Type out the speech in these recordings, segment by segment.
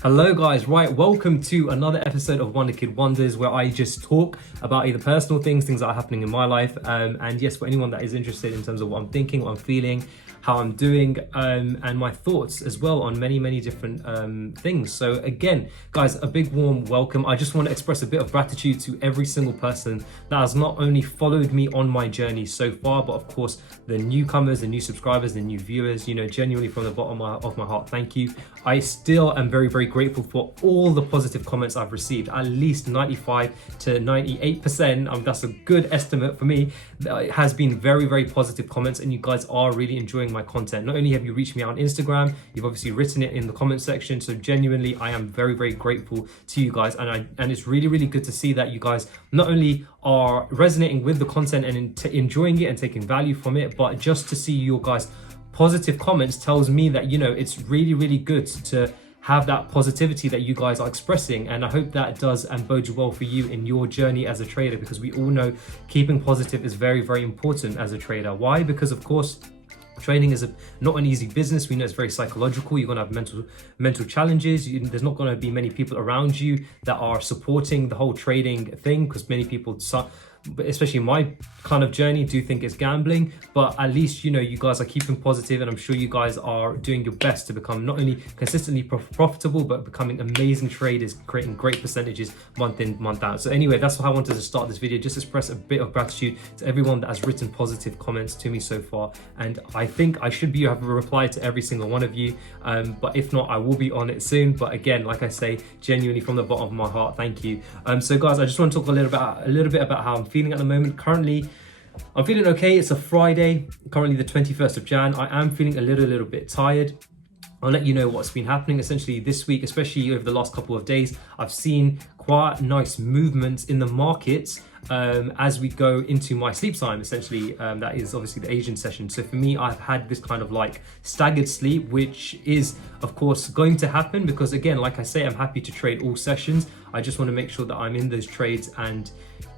Hello guys, right, welcome to another episode of WonderKidWonders where I just talk about either personal things that are happening in my life, and yes, for anyone that is interested in terms of what I'm thinking, what I'm feeling, how I'm doing, and my thoughts as well on many different things. So again, guys, a big warm welcome. I just want to express a bit of gratitude to every single person that has not only followed me on my journey so far, but of course the newcomers, the new subscribers, the new viewers, genuinely from the bottom of my heart, thank you. I still am very grateful for all the positive comments I've received. At least 95 to 98%, that's a good estimate for me. It has been very positive comments, and you guys are really enjoying my content. Not only have you reached me out on Instagram, you've obviously written it in the comment section. So genuinely, I am very grateful to you guys, and it's really good to see that you guys not only are resonating with the content and enjoying it and taking value from it, but just to see your guys' positive comments tells me that it's really good to have that positivity that you guys are expressing, and I hope that does and bodes well for you in your journey as a trader, because we all know keeping positive is very important as a trader. Why? Because of course trading is not an easy business. We know it's very psychological. You're going to have mental challenges. There's not going to be many people around you that are supporting the whole trading thing, because many people, especially my kind of journey, do think it's gambling. But at least you guys are keeping positive, and I'm sure you guys are doing your best to become not only consistently profitable, but becoming amazing traders, creating great percentages month in, month out. So anyway, that's why I wanted to start this video, just express a bit of gratitude to everyone that has written positive comments to me so far. And I think I should have a reply to every single one of you, but if not, I will be on it soon. But again, like I say, genuinely from the bottom of my heart, thank you. So guys, I just want to talk a little bit about how I'm feeling at the moment. Currently, I'm feeling okay. It's a Friday, currently the 21st of Jan. I am feeling a little bit tired. I'll let you know what's been happening essentially this week, especially over the last couple of days. I've seen quite nice movements in the markets as we go into my sleep time, essentially. That is obviously the Asian session. So for me, I've had this kind of like staggered sleep, which is of course going to happen because, again, like I say, I'm happy to trade all sessions. I just want to make sure that I'm in those trades, and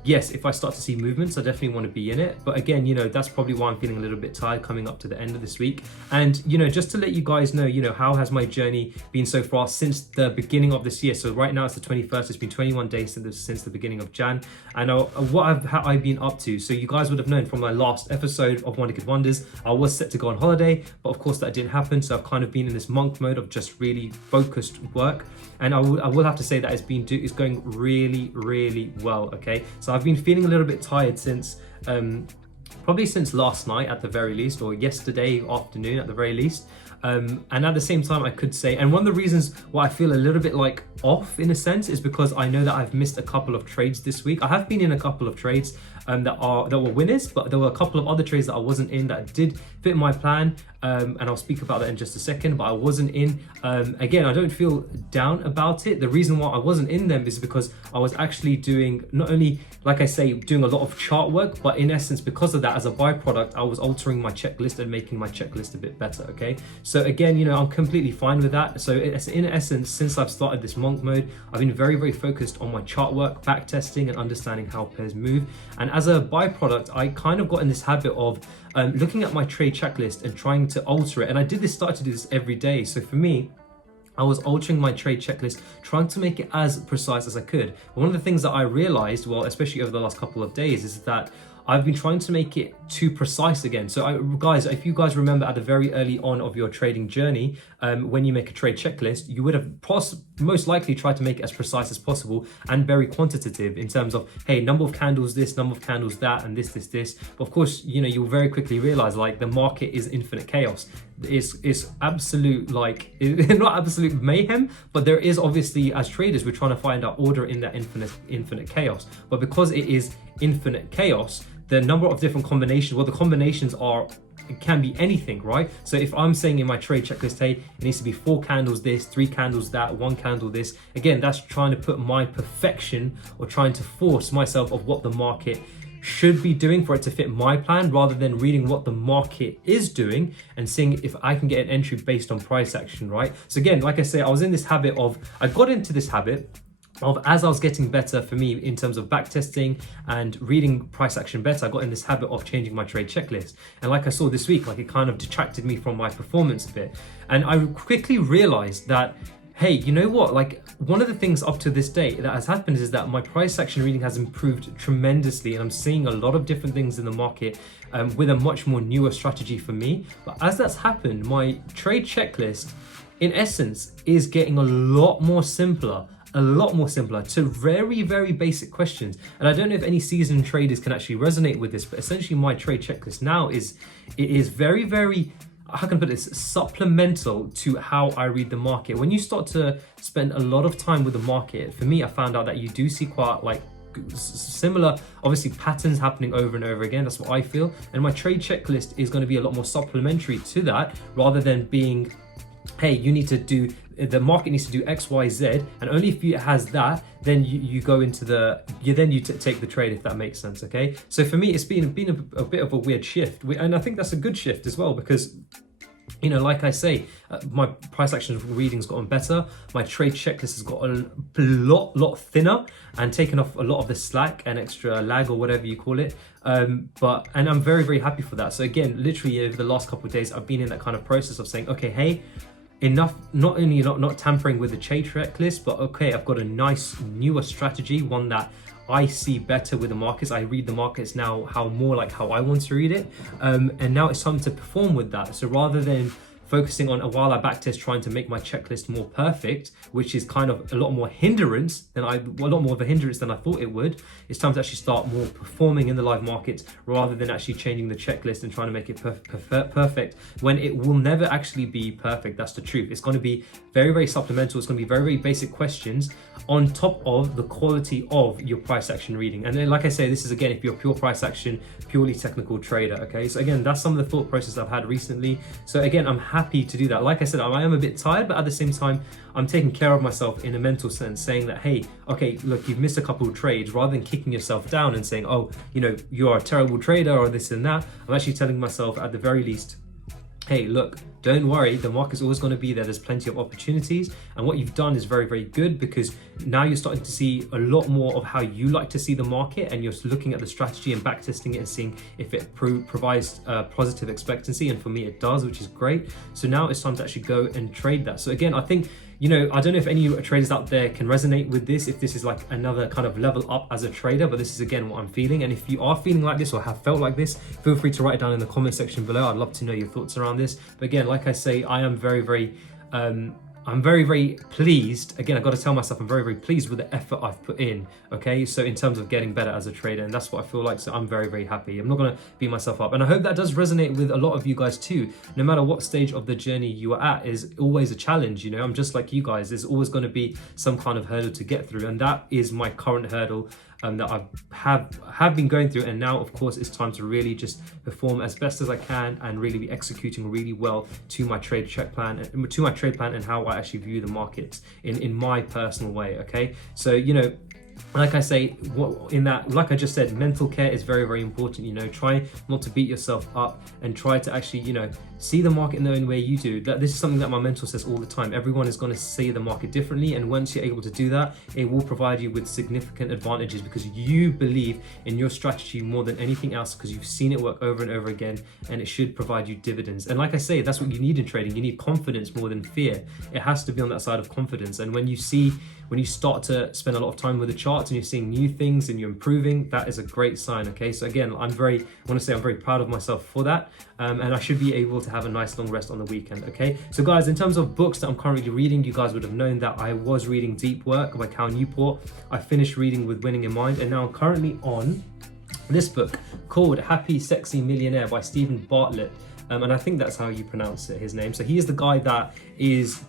yes, if I start to see movements, I definitely want to be in it. But again, that's probably why I'm feeling a little bit tired coming up to the end of this week. And, just to let you guys know, how has my journey been so far since the beginning of this year. So right now it's the 21st, it's been 21 days since the beginning of Jan. And what have I been up to? So you guys would have known from my last episode of WonderKidWonders, I was set to go on holiday, but of course that didn't happen. So I've kind of been in this monk mode of just really focused work. And I will have to say that it's going really well, okay? So I've been feeling a little bit tired since probably since last night at the very least, or yesterday afternoon at the very least. And at the same time, I could say, and one of the reasons why I feel a little bit like off in a sense is because I know that I've missed a couple of trades this week. I have been in a couple of trades that were winners, but there were a couple of other trades that I wasn't in that did fit my plan, and I'll speak about that in just a second, but I wasn't in. Again, I don't feel down about it. The reason why I wasn't in them is because I was actually doing, not only, like I say, doing a lot of chart work, but in essence, because of that, as a byproduct, I was altering my checklist and making my checklist a bit better, okay? So again, I'm completely fine with that. So in essence, since I've started this monk mode, I've been very focused on my chart work, back testing, and understanding how pairs move. And as a byproduct, I kind of got in this habit of looking at my trade checklist and trying to alter it. And I started to do this every day. So for me, I was altering my trade checklist, trying to make it as precise as I could. One of the things that I realized, well, especially over the last couple of days, is that I've been trying to make it too precise again. So guys, if you guys remember at the very early on of your trading journey, when you make a trade checklist, you would have most likely tried to make it as precise as possible and very quantitative in terms of, hey, number of candles this, number of candles that, and this. But of course, you'll very quickly realize like the market is infinite chaos. It's absolute, like, not absolute mayhem, but there is obviously, as traders, we're trying to find our order in that infinite chaos. But because it is infinite chaos, the number of different combinations, well, the combinations it can be anything, right? So if I'm saying in my trade checklist, hey, it needs to be 4 candles this, 3 candles that, 1 candle this, again, that's trying to put my perfection, or trying to force myself of what the market should be doing for it to fit my plan, rather than reading what the market is doing and seeing if I can get an entry based on price action, right? So again, like I say, I got into this habit of, as I was getting better for me in terms of backtesting and reading price action better, I got in this habit of changing my trade checklist. And like I saw this week, like it kind of detracted me from my performance a bit. And I quickly realized that hey, you know what? Like, one of the things up to this day that has happened is that my price action reading has improved tremendously, and I'm seeing a lot of different things in the market with a much more newer strategy for me. But as that's happened, my trade checklist, in essence, is getting a lot more simpler to very, very basic questions. And I don't know if any seasoned traders can actually resonate with this, but essentially my trade checklist now is very, very, how can I put this, supplemental to how I read the market. When you start to spend a lot of time with the market, for me, I found out that you do see quite like similar, obviously, patterns happening over and over again. That's what I feel. And my trade checklist is going to be a lot more supplementary to that, rather than being, hey, you need to do, the market needs to do X, Y, Z, and only if it has that, then you go into take the trade, if that makes sense. Okay, so for me, it's been a bit of a weird shift, and I think that's a good shift as well, because, you know, like I say, my price action reading's gotten better. My trade checklist has got a lot thinner and taken off a lot of the slack and extra lag, or whatever you call it. And I'm very, very happy for that. So again, literally over the last couple of days, I've been in that kind of process of saying, okay, hey, enough, not only not tampering with the trade checklist, but okay, I've got a nice newer strategy, one that I see better with the markets. I read the markets now how I want to read it, and now it's time to perform with that. So rather than focusing on, while I backtest, trying to make my checklist more perfect, which is kind of a lot more of a hindrance than I thought it would, it's time to actually start more performing in the live markets, rather than actually changing the checklist and trying to make it perfect, when it will never actually be perfect. That's the truth. It's going to be very, very supplemental. It's going to be very, very basic questions on top of the quality of your price action reading. And then, like I say, this is, again, if you're a pure price action, purely technical trader. Okay, so again, that's some of the thought process I've had recently. So again, I'm happy to do that. Like I said, I am a bit tired, but at the same time, I'm taking care of myself in a mental sense, saying that, hey, okay, look, you've missed a couple of trades, rather than kicking yourself down and saying, oh, you know, you are a terrible trader or this and that. I'm actually telling myself, at the very least, hey, look, don't worry, the market's always going to be there. There's plenty of opportunities. And what you've done is very, very good, because now you're starting to see a lot more of how you like to see the market, and you're looking at the strategy and backtesting it and seeing if it provides positive expectancy. And for me, it does, which is great. So now it's time to actually go and trade that. So again, I think, you know, I don't know if any traders out there can resonate with this, if this is like another kind of level up as a trader, but this is, again, what I'm feeling. And if you are feeling like this or have felt like this, feel free to write it down in the comment section below. I'd love to know your thoughts around this. But again, like I say, I am very, very I'm very, very pleased. Again, I've got to tell myself I'm very, very pleased with the effort I've put in. Okay, so in terms of getting better as a trader, and that's what I feel like. So I'm very, very happy. I'm not going to beat myself up, and I hope that does resonate with a lot of you guys too. No matter what stage of the journey you are at, is always a challenge. You know, I'm just like you guys. There's always going to be some kind of hurdle to get through, and that is my current hurdle that I have been going through. And now, of course, it's time to really just perform as best as I can and really be executing really well to my trade plan and how I actually view the markets in my personal way. Okay, so, you know, like I say, like I just said, mental care is very, very important. You know, try not to beat yourself up, and try to actually, you know, see the market in the own way you do. That this is something that my mentor says all the time. Everyone is going to see the market differently, and once you're able to do that, it will provide you with significant advantages, because you believe in your strategy more than anything else, because you've seen it work over and over again, and it should provide you dividends. And like I say, that's what you need in trading. You need confidence more than fear. It has to be on that side of confidence. And when you start to spend a lot of time with the charts and you're seeing new things and you're improving, that is a great sign. Okay, so again, I'm very proud of myself for that, and I should be able to have a nice long rest on the weekend. Okay, so guys, in terms of books that I'm currently reading, you guys would have known that I was reading Deep Work by Cal Newport. I finished reading With Winning in Mind, and now I'm currently on this book called Happy Sexy Millionaire by Stephen Bartlett. And I think that's how you pronounce his name. So he is the guy that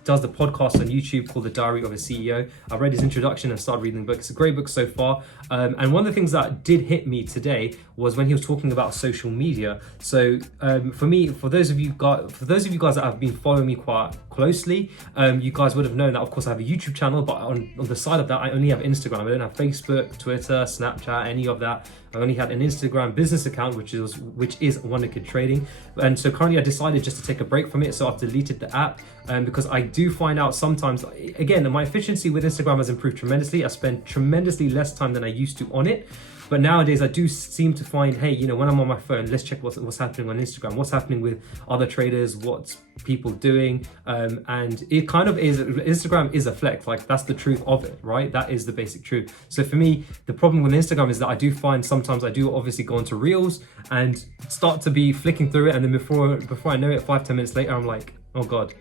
does the podcast on YouTube called The Diary of a CEO. I read his introduction and started reading the book. It's a great book so far. And one of the things that did hit me today was when he was talking about social media. So for those of you guys that have been following me quite closely, you guys would have known that, of course, I have a YouTube channel, but on the side of that, I only have Instagram. I don't have Facebook, Twitter, Snapchat, any of that. I only had an Instagram business account, which is WonderKid Trading. And so currently I decided just to take a break from it. So I've deleted the app, because I do find out sometimes, again, my efficiency with Instagram has improved tremendously. I spend tremendously less time than I used to on it. But nowadays I do seem to find, hey, you know, when I'm on my phone, let's check what's happening on Instagram, what's happening with other traders, what's people doing, and it kind of is, Instagram is a flex, like that's the truth of it, right? That is the basic truth. So for me, the problem with Instagram is that I do find sometimes I do obviously go into reels and start to be flicking through it, and then before I know it, 5-10 minutes later, I'm like, oh God,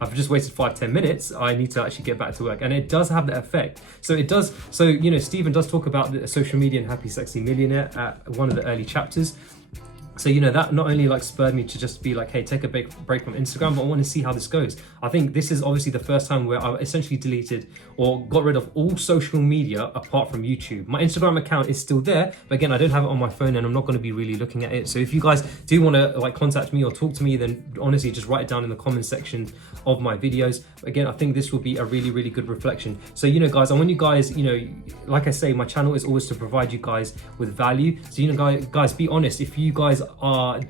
I've just wasted 5-10 minutes. I need to actually get back to work. And it does have that effect. So it does. So, you know, Stephen does talk about the social media and Happy Sexy Millionaire at one of the early chapters. So, you know, that not only like spurred me to just be like, hey, take a break from Instagram, but I want to see how this goes. I think this is obviously the first time where I've essentially deleted or got rid of all social media apart from YouTube. My Instagram account is still there, but again, I don't have it on my phone and I'm not going to be really looking at it. So if you guys do want to like contact me or talk to me, then honestly, just write it down in the comments section of my videos. Again, I think this will be a really, really good reflection. So, you know, guys, I want you guys, you know, like I say, my channel is always to provide you guys with value. So, you know, guys, be honest. If you guys are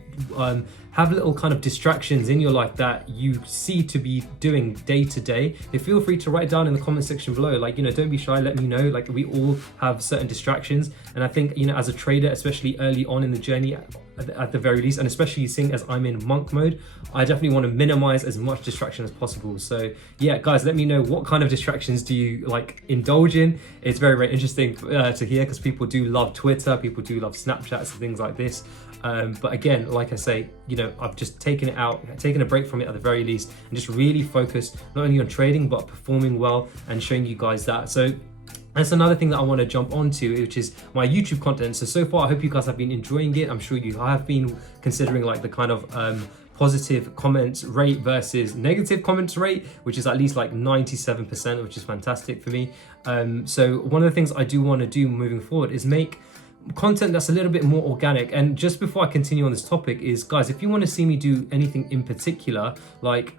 have little kind of distractions in your life that you see to be doing day to day, then feel free to write it down in the comment section below. Like, you know, don't be shy, let me know. Like, we all have certain distractions, and I think, you know, as a trader, especially early on in the journey at the very least, and especially seeing as I'm in monk mode, I definitely want to minimize as much distraction as possible. So yeah, guys, let me know what kind of distractions do you like indulge in. It's very, very interesting to hear, because people do love Twitter, people do love Snapchats and things like this. But again, like I say, you know, I've just taken a break from it at the very least, and just really focused not only on trading but performing well and showing you guys that. So that's another thing that I want to jump onto, which is my YouTube content. So far, I hope you guys have been enjoying it. I'm sure you have been, considering like the kind of positive comments rate versus negative comments rate, which is at least like 97%, which is fantastic for me. So one of the things I do want to do moving forward is make content that's a little bit more organic. And just before I continue on this topic is, guys, if you want to see me do anything in particular, like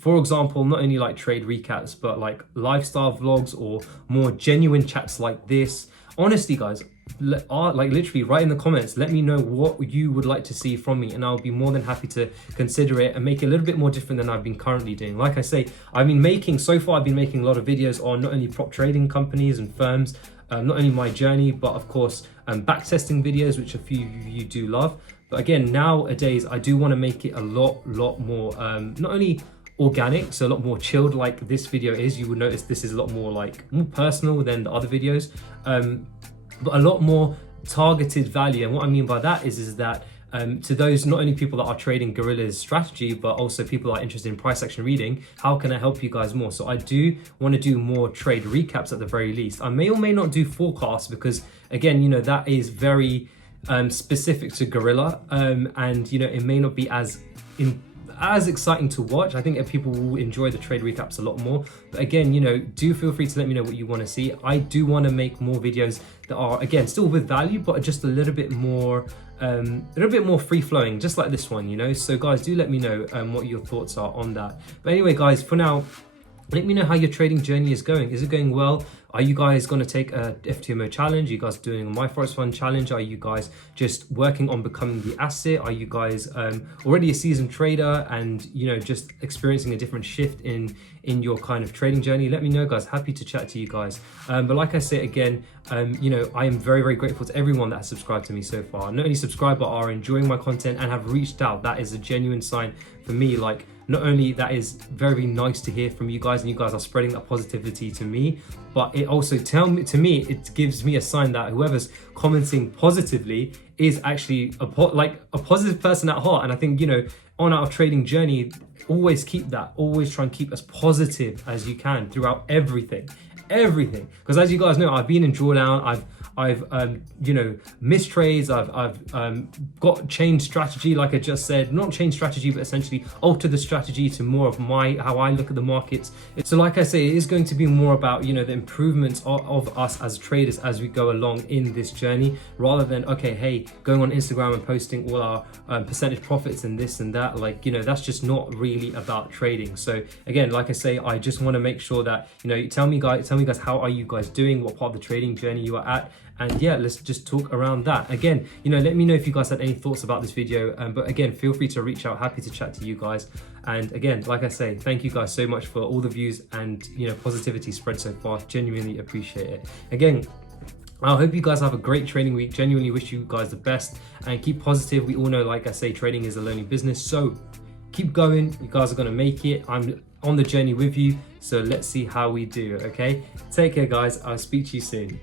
for example, not only like trade recaps, but like lifestyle vlogs or more genuine chats like this, honestly, guys, like literally write in the comments, let me know what you would like to see from me, and I'll be more than happy to consider it and make it a little bit more different than I've been currently doing. Like I say, I've been making a lot of videos on not only prop trading companies and firms, not only my journey, but of course backtesting videos, which a few of you do love. But again, nowadays I do want to make it a lot more not only organic, so a lot more chilled like this video is. You would notice this is a lot more more personal than the other videos, but a lot more targeted value. And what I mean by that is that to those, not only people that are trading Guerrilla's strategy, but also people that are interested in price action reading, how can I help you guys more? So I do want to do more trade recaps at the very least. I may or may not do forecasts, because again, you know, that is very specific to Guerrilla, and you know, it may not be as exciting to watch. I think people will enjoy the trade recaps a lot more. But again, you know, do feel free to let me know what you want to see. I do want to make more videos that are, again, still with value, but just a little bit more free flowing, just like this one, you know. So guys, do let me know what your thoughts are on that. But anyway, guys, for now, let me know how your trading journey is going. Is it going well? Are you guys going to take a FTMO challenge? Are you guys doing a My Forex Fund challenge? Are you guys just working on becoming the asset? Are you guys already a seasoned trader and, you know, just experiencing a different shift in your kind of trading journey? Let me know, guys. Happy to chat to you guys. But like I say again, you know, I am very, very grateful to everyone that has subscribed to me so far. Not only subscribed, but are enjoying my content and have reached out. That is a genuine sign for me. Like, not only that is very nice to hear from you guys, and you guys are spreading that positivity to me, but it also it gives me a sign that whoever's commenting positively is actually a positive person at heart. And I think, you know, on our trading journey, always try and keep as positive as you can throughout everything, because as you guys know, I've been in drawdown, I've you know, missed trades, I've got changed strategy, like I just said, not changed strategy, but essentially altered the strategy to more of how I look at the markets. So like I say, it is going to be more about, you know, the improvements of us as traders as we go along in this journey, rather than, okay, hey, going on Instagram and posting all our percentage profits and this and that. Like, you know, that's just not really about trading. So again, like I say, I just want to make sure that, you know, tell me guys, how are you guys doing? What part of the trading journey you are at? And yeah, let's just talk around that. Again, you know, let me know if you guys had any thoughts about this video. But again, feel free to reach out. Happy to chat to you guys. And again, like I say, thank you guys so much for all the views and, you know, positivity spread so far. Genuinely appreciate it. Again, I hope you guys have a great trading week. Genuinely wish you guys the best and keep positive. We all know, like I say, trading is a lonely business. So keep going. You guys are going to make it. I'm on the journey with you. So let's see how we do. Okay. Take care, guys. I'll speak to you soon.